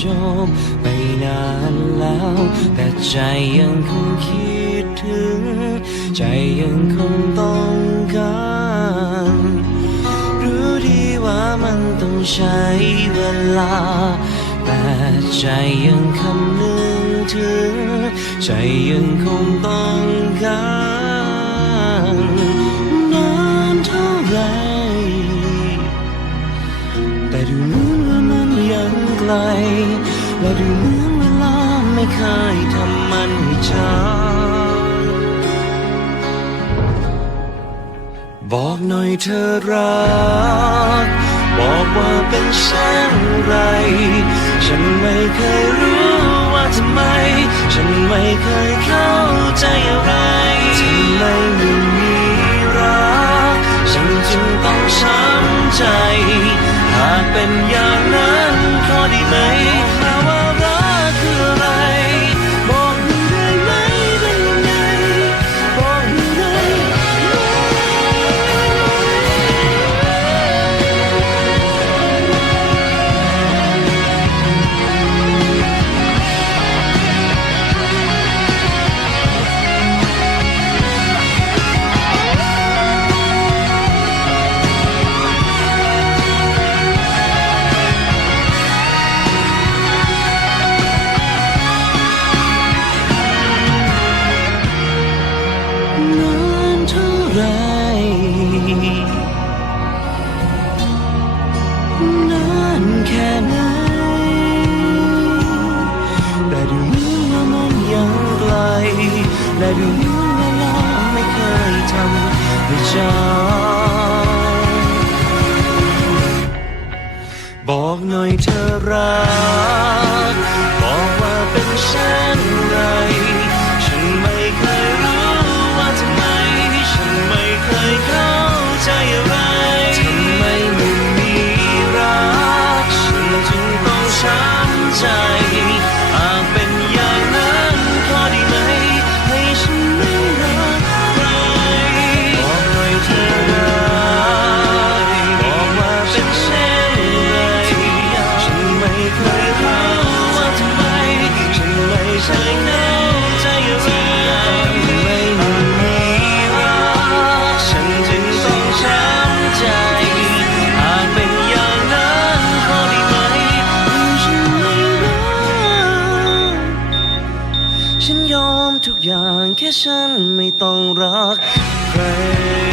จบไปนานแล้ว แต่ใจยังคงคิดถึง ใจยังคงต้องการรู้ดีว่ามันต้องใช้เวลา แต่ใจยังคำนึงถึง ใจยังคงต้องการ ดูเหมือนเวลาไม่เคยทำมันให้ช้า บอกหน่อยเธอรัก บอกว่าเป็นเช่นไร ฉันไม่เคยรู้ว่าทำไม ฉันไม่เคยเข้าใจอะไรทำไมไม่มีรัก ฉันจึงต้องช้ำใจ หากเป็นอย่างนั้นขอได้ไหม และดูเหมือนว่าเราไม่เคยทำให้จำ ยอมทุกอย่างแค่ฉันไม่ต้องรักใคร